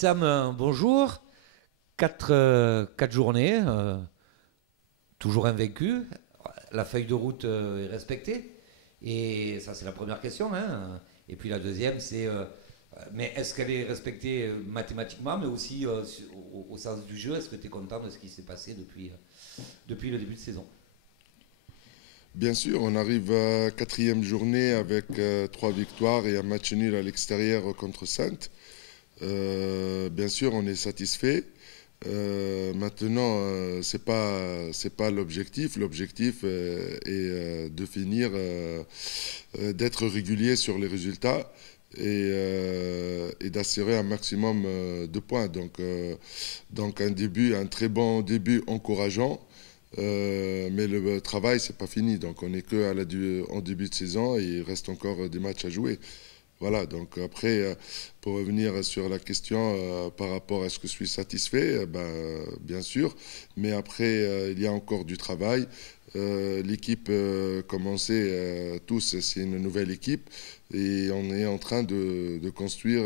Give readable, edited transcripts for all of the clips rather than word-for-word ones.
Issam, bonjour. Quatre journées, toujours invaincu. La feuille de route est respectée. Et ça, c'est la première question, hein. Et puis la deuxième, c'est mais est-ce qu'elle est respectée mathématiquement, mais aussi au sens du jeu? Est-ce que tu es content de ce qui s'est passé depuis le début de saison? Bien sûr, on arrive à quatrième journée avec trois victoires et un match nul à l'extérieur contre Saintes. Bien sûr, on est satisfait. Maintenant, c'est pas l'objectif. L'objectif est de finir, d'être régulier sur les résultats et d'assurer un maximum de points. Donc un très bon début encourageant. Mais le travail, c'est pas fini. Donc, on n'est que en début de saison et il reste encore des matchs à jouer. Voilà. Donc, après, pour revenir sur la question par rapport à ce que je suis satisfait, bien sûr. Mais après, il y a encore du travail. L'équipe, comme on sait tous, c'est une nouvelle équipe et on est en train de construire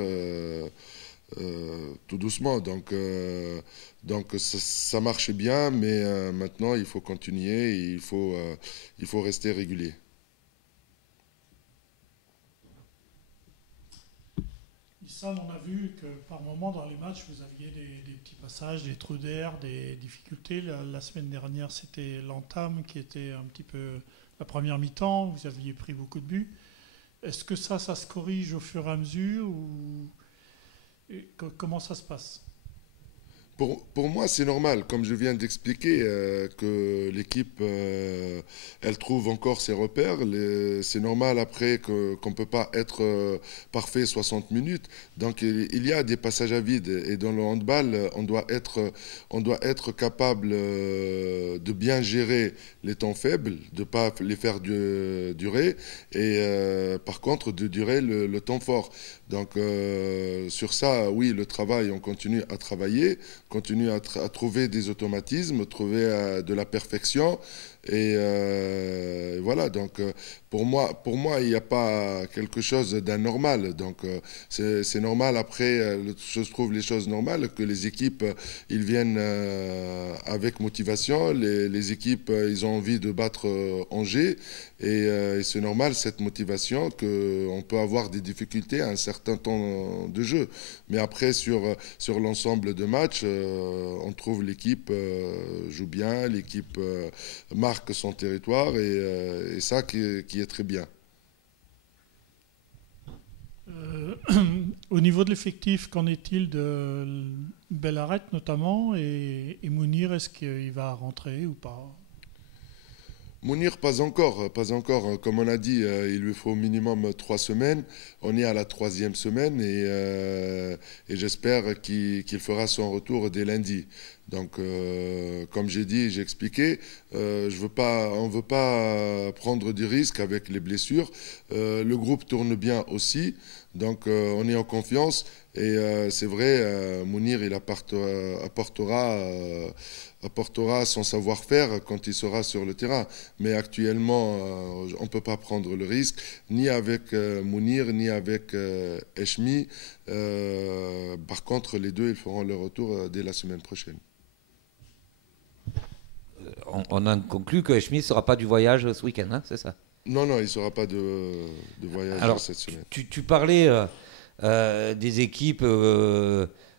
tout doucement. Donc ça marche bien, mais maintenant il faut continuer et il faut rester régulier. Issam, on a vu que par moment dans les matchs, vous aviez des petits passages, des trous d'air, des difficultés. La semaine dernière, c'était l'entame qui était un petit peu la première mi-temps. Vous aviez pris beaucoup de buts. Est-ce que ça se corrige au fur et à mesure ou comment ça se passe? Pour moi, c'est normal, comme je viens d'expliquer, que l'équipe, elle trouve encore ses repères. C'est normal après qu'on ne peut pas être parfait 60 minutes. Donc il y a des passages à vide. Et dans le handball, on doit être capable de bien gérer les temps faibles, de ne pas les faire durer. Et par contre, de durer le temps fort. Donc sur ça, oui, le travail, on continue à travailler, continue à trouver des automatismes, trouver de la perfection. Et voilà, donc pour moi, il n'y a pas quelque chose d'anormal. Donc c'est normal après, je trouve les choses normales, que les équipes, ils viennent avec motivation. Les équipes, ils ont envie de battre Angers. Et c'est normal cette motivation qu'on peut avoir des difficultés à un certain temps de jeu. Mais après, sur l'ensemble de matchs, on trouve l'équipe joue bien, l'équipe marque son territoire et ça qui est très bien. Euh, Au niveau de l'effectif, qu'en est-il de Bellaret notamment et Mounir, est-ce qu'il va rentrer ou pas? Mounir, pas encore, pas encore. Comme on a dit, il lui faut au minimum 3 semaines. On est à la troisième semaine et j'espère qu'il fera son retour dès lundi. Donc, comme j'ai dit, j'ai expliqué, on ne veut pas prendre des risques avec les blessures. Le groupe tourne bien aussi, donc on est en confiance. Et c'est vrai, Mounir, il apportera son savoir-faire quand il sera sur le terrain. Mais actuellement, on ne peut pas prendre le risque, ni avec Mounir, ni avec Eshmi. Par contre, les deux, ils feront leur retour dès la semaine prochaine. On en conclut que Schmidt ne sera pas du voyage ce week-end, hein, c'est ça? Non, non, il ne sera pas de voyage Alors, cette semaine. tu parlais des équipes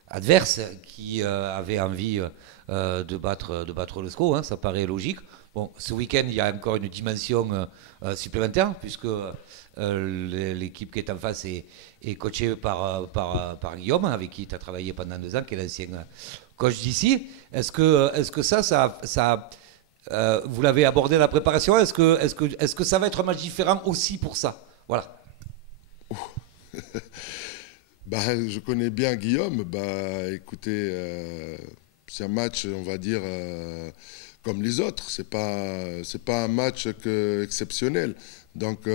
adverses qui avaient envie de battre le SCO, hein, ça paraît logique. Bon, ce week-end, il y a encore une dimension supplémentaire, puisque l'équipe qui est en face est coachée par Guillaume, avec qui tu as travaillé pendant 2 ans, qui est l'ancien coach d'ici. Est-ce que vous l'avez abordé dans la préparation? Est-ce que ça va être un match différent aussi pour ça? Voilà. Je connais bien Guillaume. Écoutez, c'est un match, on va dire, comme les autres. C'est pas un match exceptionnel. Donc,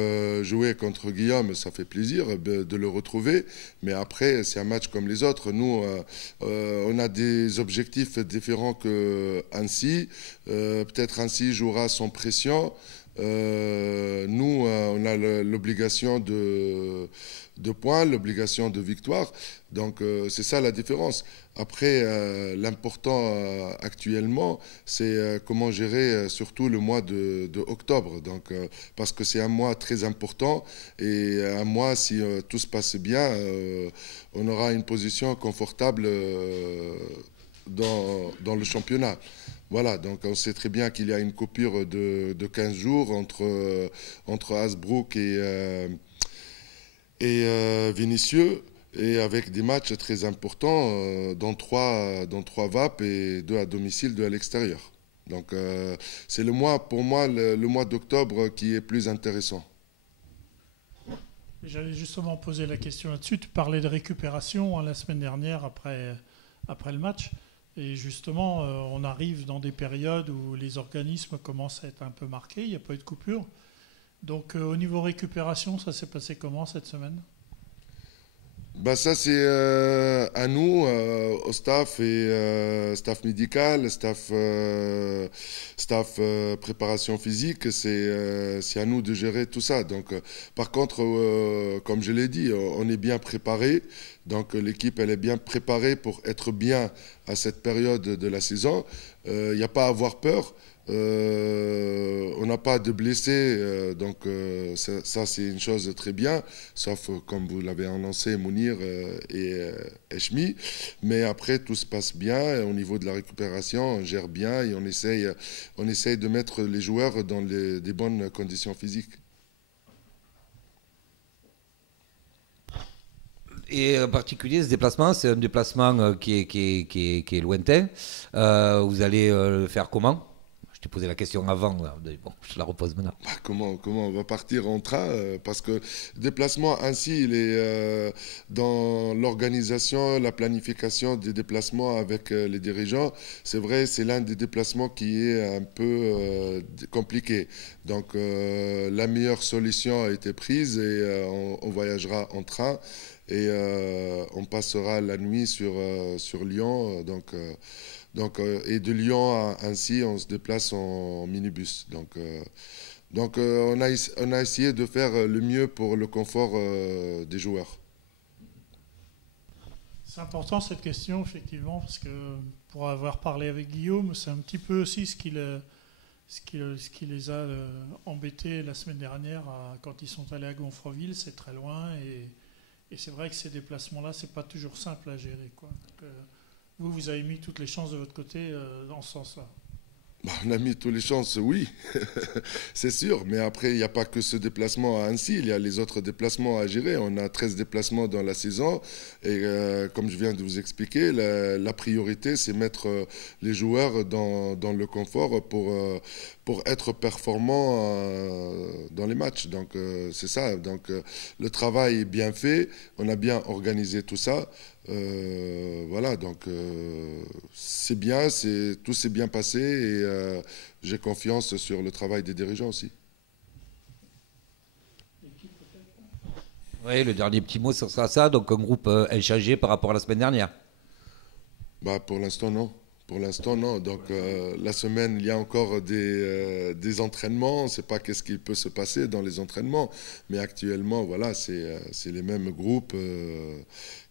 jouer contre Guillaume, ça fait plaisir de le retrouver. Mais après, c'est un match comme les autres. Nous, on a des objectifs différents que Annecy. Peut-être Annecy jouera sans pression. Nous, on a l'obligation de points, l'obligation de victoire. Donc, c'est ça la différence. Après, l'important actuellement, c'est comment gérer surtout le mois de octobre. Donc, parce que c'est un mois très important et un mois, si tout se passe bien, on aura une position confortable dans le championnat. Voilà, donc on sait très bien qu'il y a une coupure de 15 jours entre Hasbrook et Vinicieux, et avec des matchs très importants, dont trois VAP et 2 à domicile, 2 à l'extérieur. Donc c'est le mois, pour moi, le mois d'octobre qui est plus intéressant. J'allais justement poser la question là-dessus. Tu parlais de récupération la semaine dernière après le match. Et justement, on arrive dans des périodes où les organismes commencent à être un peu marqués. Il n'y a pas eu de coupure. Donc au niveau récupération, ça s'est passé comment cette semaine? Bah ça c'est à nous, au staff et staff médical, staff préparation physique, c'est à nous de gérer tout ça. Donc, par contre, comme je l'ai dit, on est bien préparé. Donc l'équipe elle est bien préparée pour être bien à cette période de la saison. Il n'y a pas à avoir peur. On n'a pas de blessés, donc ça c'est une chose très bien, sauf comme vous l'avez annoncé, Mounir et Eshmi. Mais après tout se passe bien, et au niveau de la récupération, on gère bien et on essaye de mettre les joueurs dans des bonnes conditions physiques. Et en particulier, ce déplacement, c'est un déplacement qui est lointain. Vous allez le faire comment? Je t'ai posé la question avant, là. Bon, je la repose maintenant. Bah, comment on va partir en train parce que le déplacement ainsi, il est dans l'organisation, la planification des déplacements avec les dirigeants. C'est vrai, c'est l'un des déplacements qui est un peu compliqué. Donc la meilleure solution a été prise et on voyagera en train et on passera la nuit sur Lyon. Et de Lyon à Annecy, on se déplace en minibus. Donc on a essayé de faire le mieux pour le confort des joueurs. C'est important cette question, effectivement, parce que pour avoir parlé avec Guillaume, c'est un petit peu aussi ce qui les a embêtés la semaine dernière quand ils sont allés à Gonfreville. C'est très loin et c'est vrai que ces déplacements-là, c'est pas toujours simple à gérer, quoi. Donc, vous avez mis toutes les chances de votre côté dans ce sens-là. Bah, on a mis toutes les chances, oui, c'est sûr. Mais après, il n'y a pas que ce déplacement à Annecy, il y a les autres déplacements à gérer. On a 13 déplacements dans la saison. Et comme je viens de vous expliquer, la priorité, c'est mettre les joueurs dans le confort pour être performants dans les matchs. Donc c'est ça. Donc le travail est bien fait. On a bien organisé tout ça. Voilà, donc c'est bien, tout s'est bien passé et j'ai confiance sur le travail des dirigeants aussi. Oui, le dernier petit mot sur ça. Donc un groupe inchangé par rapport à la semaine dernière. Bah, pour l'instant, non. Pour l'instant, non. Donc la semaine, il y a encore des entraînements. On ne sait pas qu'est-ce qui peut se passer dans les entraînements. Mais actuellement, voilà, c'est les mêmes groupes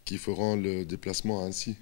qui feront le déplacement ainsi.